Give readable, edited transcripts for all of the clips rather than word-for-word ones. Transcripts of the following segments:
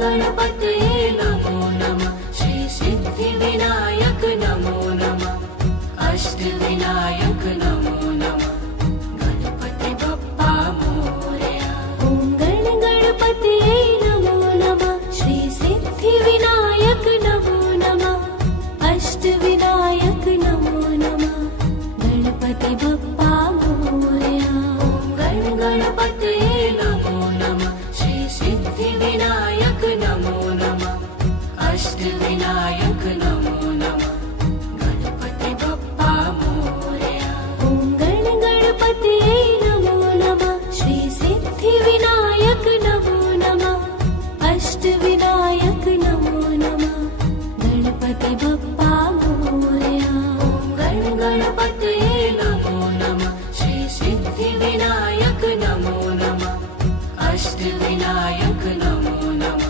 गणपतये नमो नमः। श्री सिद्धिविनायक नमो नमः। अष्टविनायक नमो नमः। गणपति बप्पा मोरया। ॐ गणपतये नमो नमः। श्री सिद्धिविनायक नमो नमः। अष्टविनायक नमो नमः। गणपति बप्पा मोरया। ॐ गणपतये नमो नमः। श्री सिद्धिविनायक नमो नमः। अष्टविनायक नमो नमः। गणपति बप्पा मोरया। ॐ गणपतये नमो नमः। श्री सिद्धिविनायक नमो नमः। अष्टविनायक नमो नमः। गणपति बप्पा मोरया। ॐ गणपतये नमो नमः। श्री सिद्धिविनायक नमो नमः। अष्टविनायक नमो नमः।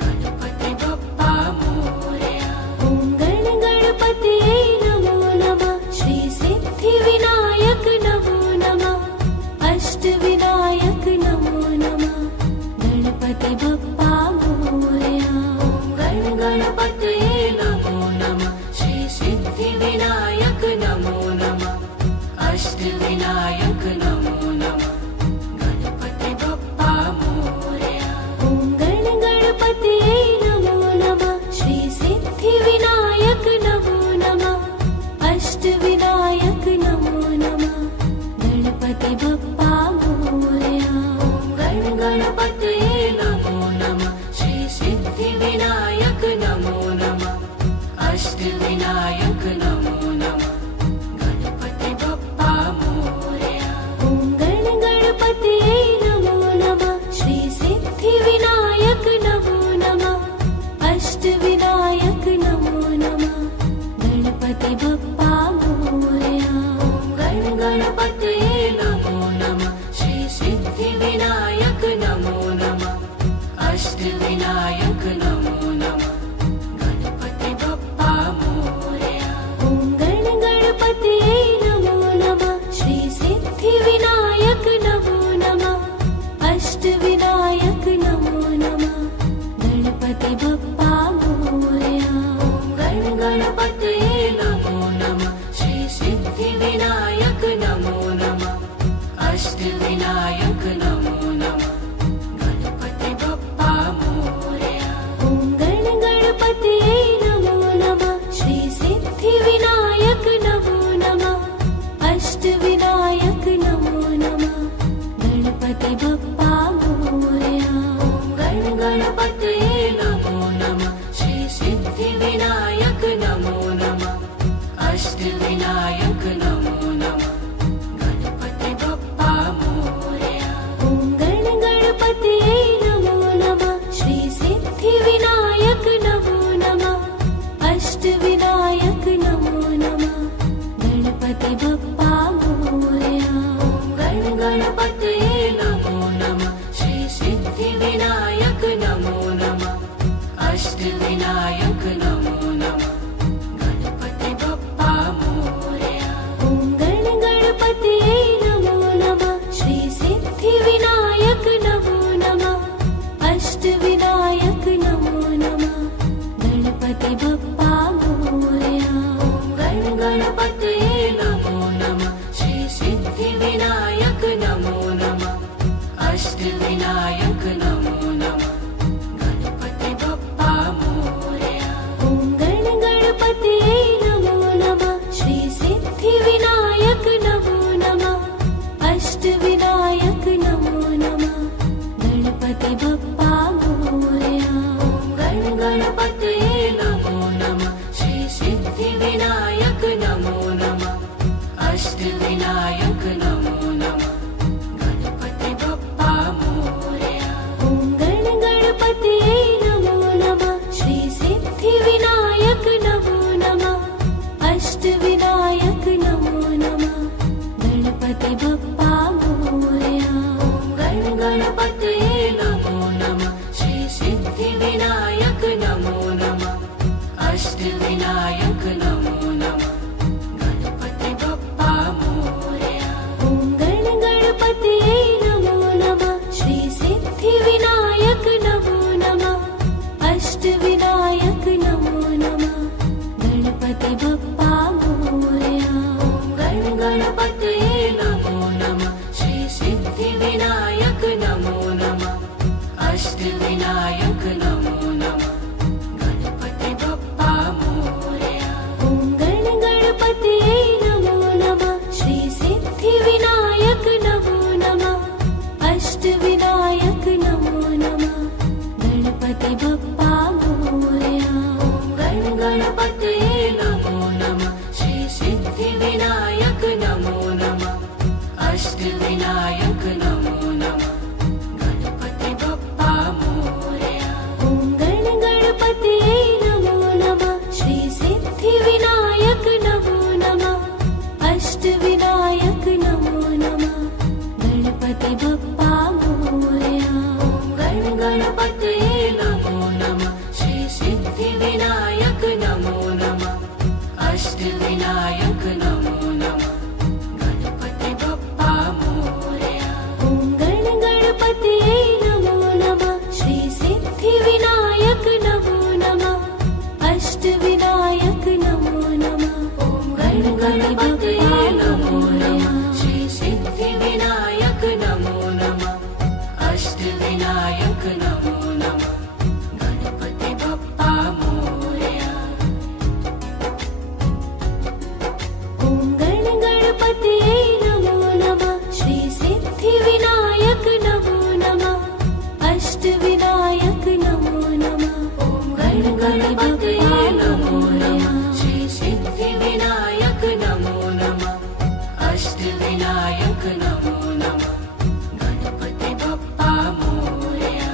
गणपति बप्पा मोरया। ॐ गणपतये नमो नमः। श्री सिद्धिविनायक नमो नमः। अष्टविनायक नमो नमः। गणपति बप्पा मोरया। ॐ गणपतये नमो नमः। श्री सिद्धिविनायक नमो नमः। अष्टविनायक नमो नमः। गणपति बप्पा मोरया। ॐ गणपतये नमो नमः। श्री सिद्धिविनायक नमो नमः। अष्टविनायक नमो नमः। गणपति बप्पा मोरया। ॐ गणपतये नमो नमः। श्री सिद्धिविनायक नमो नमः। अष्टविनायक नमो नमः। गणपति बप्पा मोरया। ॐ गणपतये नमो नमः। श्री सिद्धिविनायक नमो नमः। अष्टविनायक नमो नमः। गणपति बप्पा मोरया। ॐ गणपतये नमो नमः। श्री सिद्धिविनायक नमो नमः। अष्टविनायक नमो नमः। गणपति बप्पा मोरया। ॐ गणपतये नमो नमः। श्री सिद्धिविनायक नमो नमः। अष्टविनायक नमो नमः। गणपति बप्पा मोरया। ॐ गणपतये नमो नमः। श्री सिद्धिविनायक नमो नमः। अष्टविनायक नमो नमः। गणपति बप्पा मोरया। ॐ गणपतये नमो नमः। श्री सिद्धिविनायक नमो नमः। अष्टविनायक नमो नमः। गणपति बप्पा मोरया। ॐ गणपतये नमो नमः। श्री सिद्धिविनायक नमो नमः। अष्टविनायक नमो नमः। गणपति बप्पा मोरया। ॐ गणपतये नमो नमः। श्री सिद्धिविनायक नमो नमः। अष्टविनायक नमो नमः। गणपति बप्पा मोरया। ॐ गणपतये नमो नमः। श्री सिद्धिविनायक नमो अष्टविनायक नमो नमः गणपति बप्पा मोरया। ॐ गण गणपते नमो नमः श्री सिद्धिविनायक नमो नमः अष्टविनायक नमो नमः गणपति बप्पा मोरया। ॐ गण गणपते नमो नमः श्री सिद्धिविनायक नमो नमः अष्टविनायक नमो नमः गणपति बप्पा मोरया। ॐ गण गणपते नमो नमः श्री सिद्धिविनायक नमो नमः अष्टविनायक नमो नमः गणपति बप्पा मोरया। ॐ गण गणपते नमो नमः श्री सिद्धिविनायक नमो नमः अष्टविनायक नमो नमः गणपति बप्पा मोरया। ॐ गण गणपते नमो नमः श्री सिद्धिविनायक नमो नमः अष्टविनायक नमो नमः ॐ गण गणपते नमो नमः श्री सिद्धिविनायक नमो नमः अष्टविनायक नमो नमः गणपति बप्पा मोरया। ॐ गण गणपते नमो नमः श्री सिद्धिविनायक नमो नमः अष्टविनायक नमो नमः ॐ गण गणपते नमो नमः श्री सिद्धिविनायक नमो नमः अष्टविनायक नमो नमः गणपति बप्पा मोरया।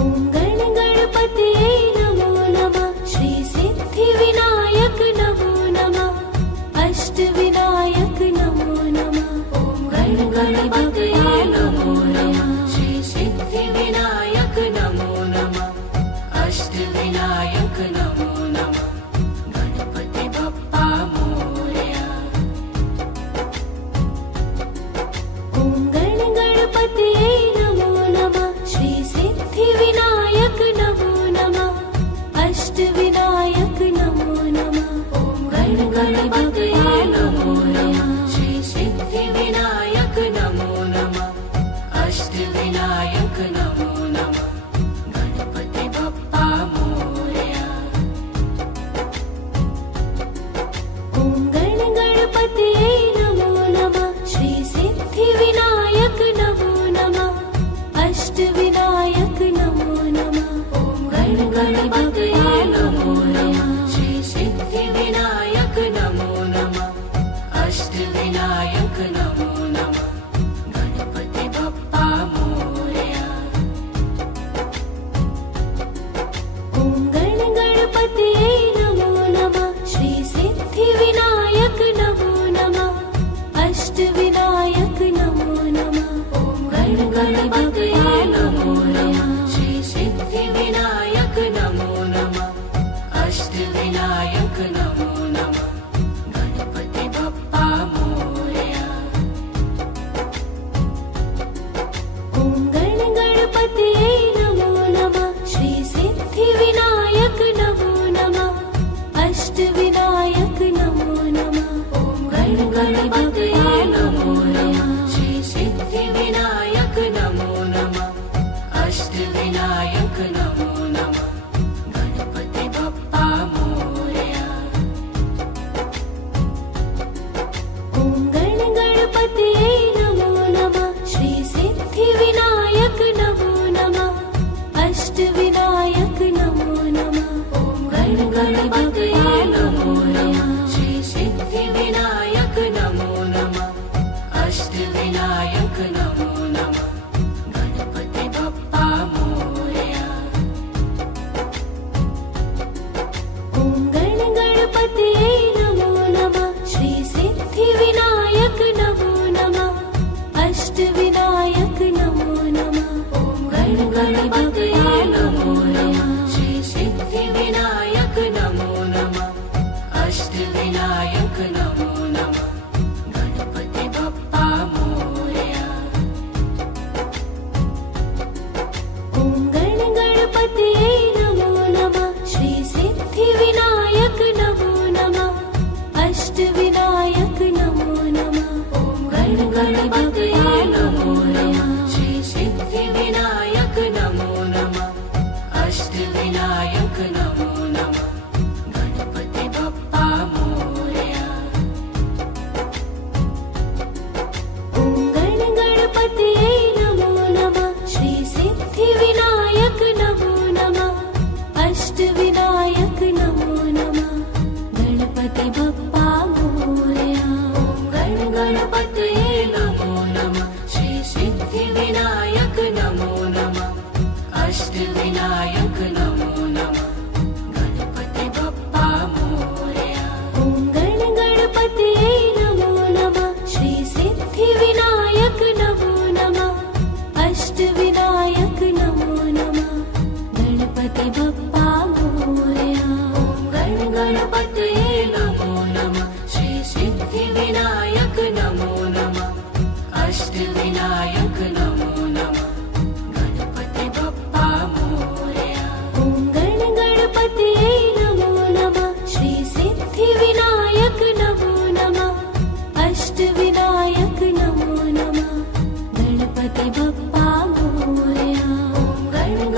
ॐ गण गणपते नमो नमः श्री सिद्धिविनायक नमो नमः अष्टविनायक नमो नमः ॐ गण गणपते नमो नमः श्री सिद्धिविनायक नमो नमः अष्टविनायक नमो नमः गणपति बप्पा मोरया। ॐ गण गणपते नमो नमः श्री सिद्धिविनायक नमो नमः अष्टविनायक नमो नमः ॐ गण गणपते नमो नमः श्री सिद्धिविनायक नमो नमः अष्टविनायक नमो नमः गणपति बप्पा मोरया। ॐ गण गणपते नमो नमः श्री सिद्धिविनायक नमो नमः अष्टविनायक नमो नमः ॐ गण गणपते नमो नमः श्री सिद्धिविनायक नमो नमः अष्टविनायक नमो नमः गणपति बप्पा मोरया। ॐ गण गणपते नमो नमः श्री सिद्धिविनायक नमो नमः अष्टविनायक नमो नमः ॐ गण गणपते नमो नमः श्री सिद्धिविनायक नमो नमः अष्टविनायक नमो नमः गणपति बप्पा मोरया। ॐ गण गणपते नमो नमः श्री सिद्धिविनायक नमो नमः अष्टविनायक नमो नमः ॐ गण गणपते नमो नमः श्री सिद्धिविनायक नमो नमः अष्टविनायक नमो नमः गणपति बप्पा मोरया। ॐ गण गणपते नमो नमः श्री सिद्धिविनायक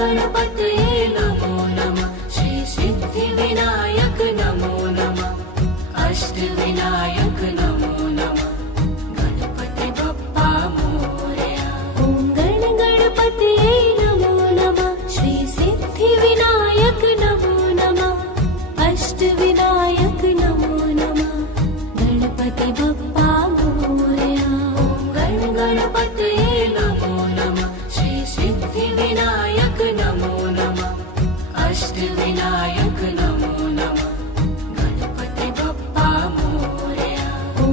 गणपतये नमो नमः श्री सिद्धिविनायक नमो नमः अष्टविनायक नमो नमः गणपति बप्पा मोरया। ॐ गणपतये नमो नमः श्री सिद्धिविनायक नमो नमः अष्टविनायक नमो नमः गणपति बप्पा मोरया। गणपतये नमो नमः श्री सिद्धिविनायक नमो नमः अष्टविनायक नमो नमः गणपति बप्पा मोरया। ॐ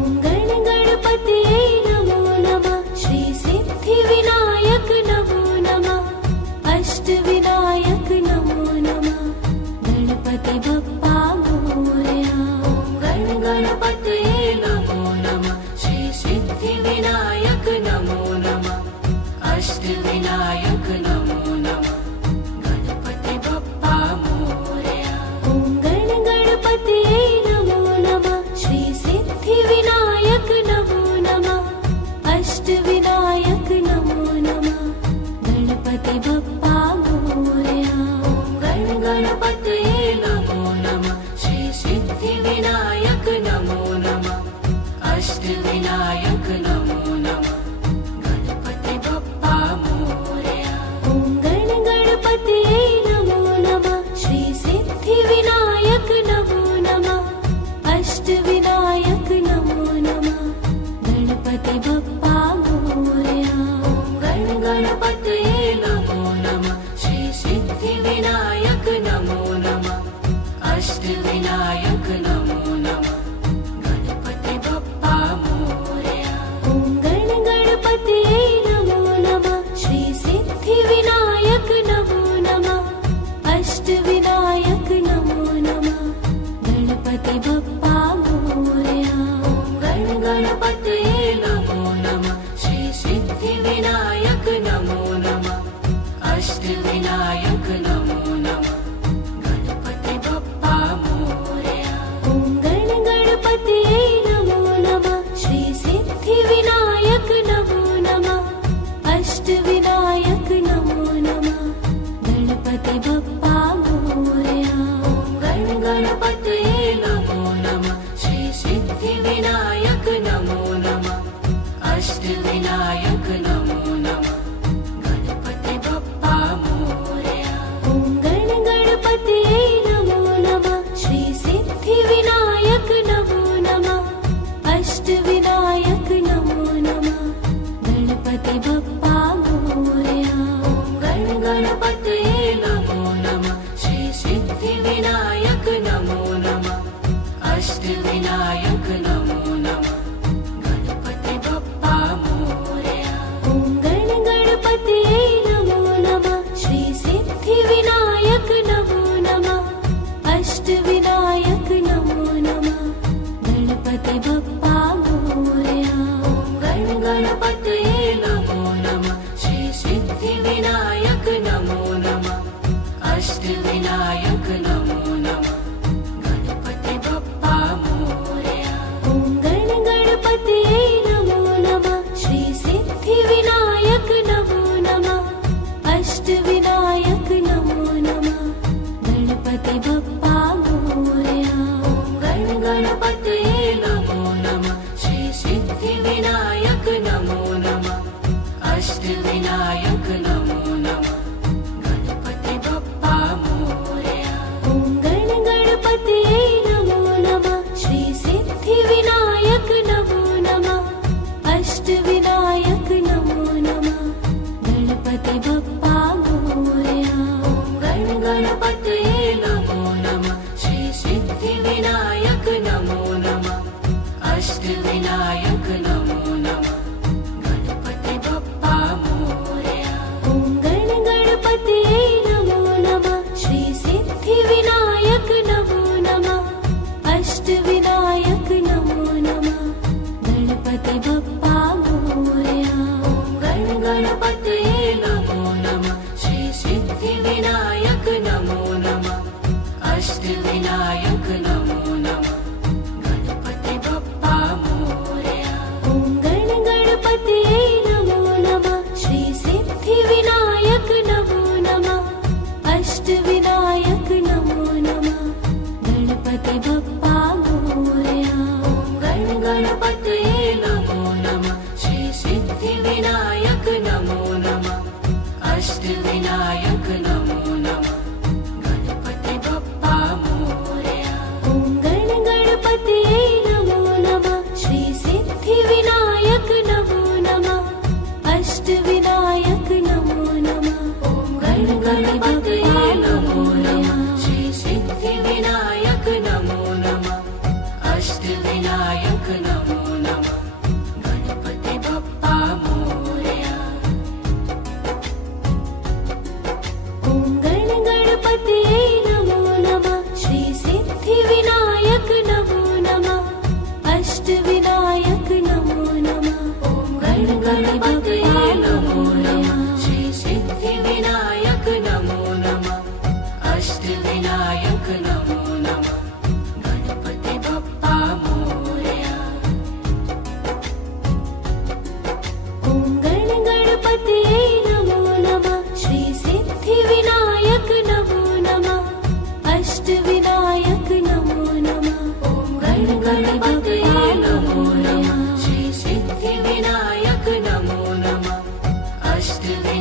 गणपतये नमो नमः श्री सिद्धिविनायक नमो नमः अष्टविनायक नमो नमः गणपति बप्पा मोरया। गणपतये नमो नमः श्री सिद्धिविनायक नमो नमः अष्टविनायक नमो नमः गणपति बप्पा मोरया। ॐ गणपतये नमो नमः श्री सिद्धिविनायक नमो नमः अष्टविनायक नमो नमः गणपति बप्पा मोरया। गणपतये नमो नमः श्री सिद्धिविनायक नमो नमः अष्टविनायक नमो नमः गणपति बप्पा मोरया। ॐ गणपतये नमो नमः श्री सिद्धिविनायक नमो नमः अष्टविनायक नमो नमः गणपति बप्पा मोरया। गणपतये नमो नमः श्री सिद्धिविनायक नमो नमः अष्टविनायक नमो नमः गणपति बप्पा मोरया। ॐ गणपतये नमो नमः श्री सिद्धिविनायक नमो नमः अष्टविनायक नमो नमः गणपति बप्पा मोरया। गणपतये नमो नमः श्री सिद्धिविनायक नमो नमः अष्टविनायक नमो नमः गणपति बप्पा मोरया। ॐ गणपतये नमो नमः श्री सिद्धिविनायक नमो नमः अष्टविनायक नमो नमः गणपति बप्पा मोरया। गणपतये नमो नमः श्री सिद्धिविनायक नमो नमः अष्टविनायक नमो नमः गणपति बप्पा मोरया।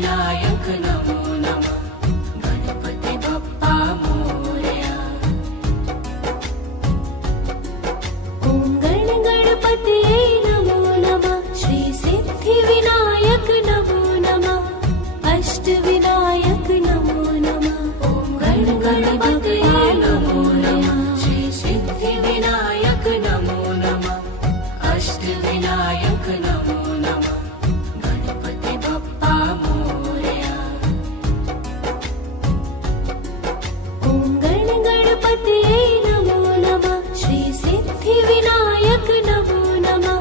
अष्टविनायक नमो नमः गणपति बप्पा मोरया। ॐ गणपतये नमो नमः श्री सिद्धिविनायक नमो नमः अष्टविनायक नमो नमः। ॐ गणपतये नमो नमः श्री सिद्धिविनायक नमो नमः अष्टविनायक नमो नमः गणपति बप्पा मोरया। ॐ गणपतये नमो नमः श्री सिद्धिविनायक नमो नमः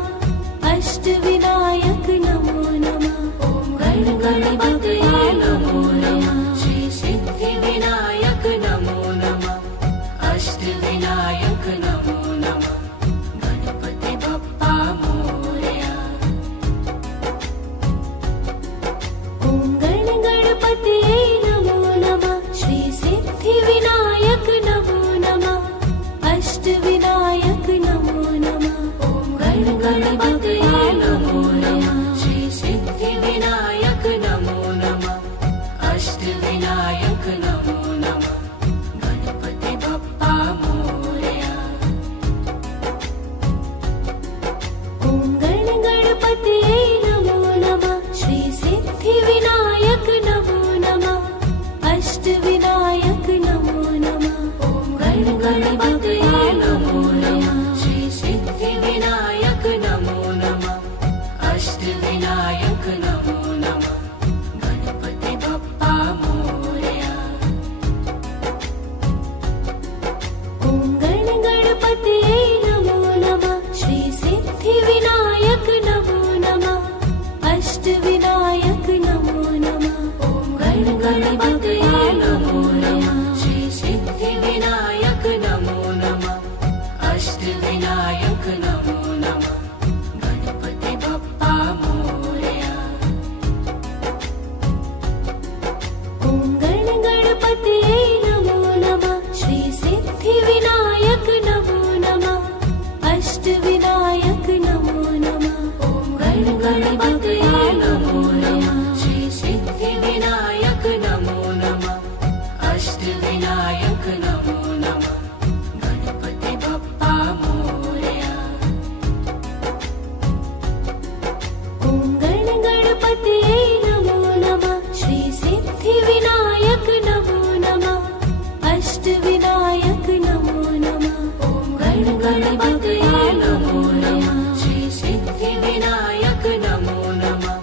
अष्टविनायक नमो नमः। ॐ गणपतये नमो नमः श्री सिद्धिविनायक नमो नमः अष्टविनायक नमो नमः गणपति बप्पा मोरया। ॐ गणपतये नमो नमः श्री सिद्धिविनायक नमो नमः अष्टविनायक नमो नमः। ॐ गणपतये नमो नमः श्री सिद्धिविनायक नमो नमः अष्टविनायक नमो नमः गणपति बप्पा मोरया। ॐ गणपतये नमो नमः श्री सिद्धिविनायक नमो नमः अष्टविनायक नमो नमः। ॐ गणपतये नमो नमः श्री सिद्धिविनायक नमो नमः अष्टविनायक नमो नमः गणपति बप्पा मोरया। ॐ गणपतये नमो नमः श्री सिद्धिविनायक नमो नमः अष्टविनायक नमो नमः। ॐ गणपतये नमो नमः श्री सिद्धिविनायक नमो नमः अष्टविनायक नमो नमः गणपति बप्पा मोरया। ॐ गणपतये नमो नमः श्री सिद्धिविनायक नमो नमः अष्टविनायक नमो नमः। ॐ गणपतये नमो नमः श्री सिद्धिविनायक नमो नमः अष्टविनायक नमो नमः गणपति बप्पा मोरया। ॐ गणपतये नमो नमः श्री सिद्धिविनायक नमो नमः अष्टविनायक नमो नमः। ॐ गणपतये नमो नमः श्री सिद्धिविनायक नमो नमः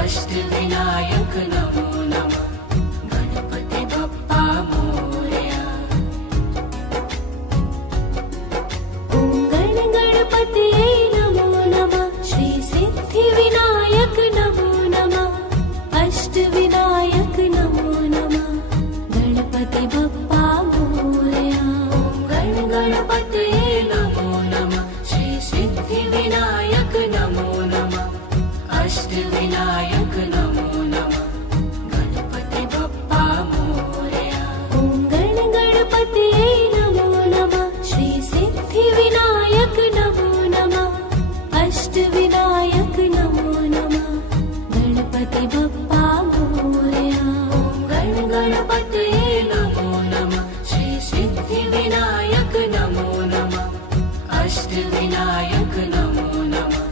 अष्टविनायक नमो नमः गणपति बप्पा मोरया। ॐ गणपतये नमो नमः श्री सिद्धिविनायक नमो नमः अष्टविनायक नमो नमः गणपति बप्पा मोरया। ॐ गणपतये नमो नमः श्री सिद्धिविनायक नमो नमः अष्टविनायक नमो नमः गणपति बप्पा मोरया। ॐ गणपतये नमो नमः श्री सिद्धिविनायक नमो नमः अष्टविनायक नमो नमः गणपति बप्पा मोरया। ॐ गणपतये नमो नमः श्री सिद्धिविनायक नमो नमः अष्टविनायक नमो नमः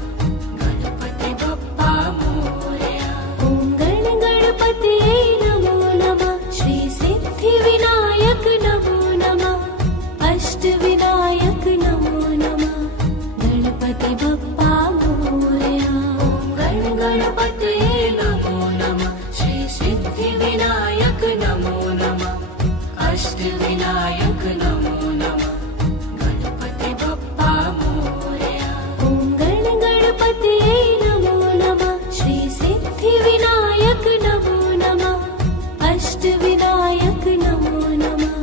गणपति बप्पा मोरया। ॐ गणपतये नमो नमः श्री सिद्धिविनायक नमो नमः अष्टविनायक नमो नमः गणपति बप्पा मोरया। ॐ गणपतये नमो नमः श्री सिद्धिविनायक नमो नमः अष्टविनायक नमो नमः गणपति बप्पा मोरया। ॐ गणपतये नमो नमः श्री सिद्धिविनायक नमो नमः अष्टविनायक नमो नमः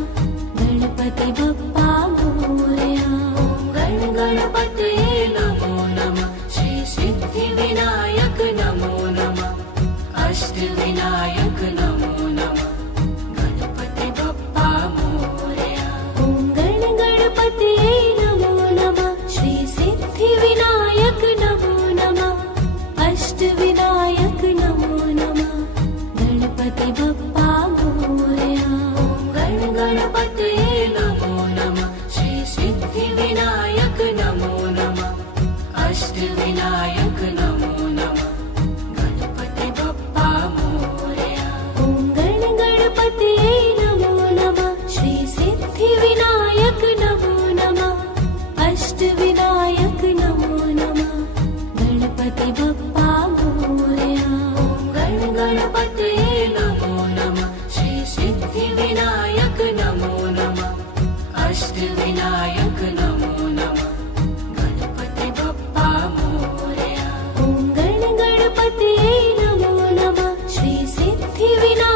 गणपति बप्पा मोरया। ॐ गणपतये नमो नमः श्री सिद्धिविनायक नमो नमः अष्टविनायक नमो नमः गणपति बप्पा मोरया। ॐ गणपतये नमो नमः श्री सिद्धिविनायक नमो नमः अष्टविनायक नमो नमः गणपति बप्पा मोरया। गण गणपतये नमो नमः। श्री सिद्धि विनायक नमो नमः। अष्ट विनायक नमो नमः। गणपति बप्पा मोरया। ॐ गण गणपतये नमो नमः। श्री सिद्धि विनायक नमो नमः। अष्ट विनायक नमो नमः। गणपति बप्पा मोरया। गण गणपतये नमो नमः। श्री सिद्धि विनायक नमो नमः। अष्ट विनायक नमो नमः। गणपति बप्पा मोरया। ॐ गण गणपतये नमो नमः। श्री सिद्धि विनायक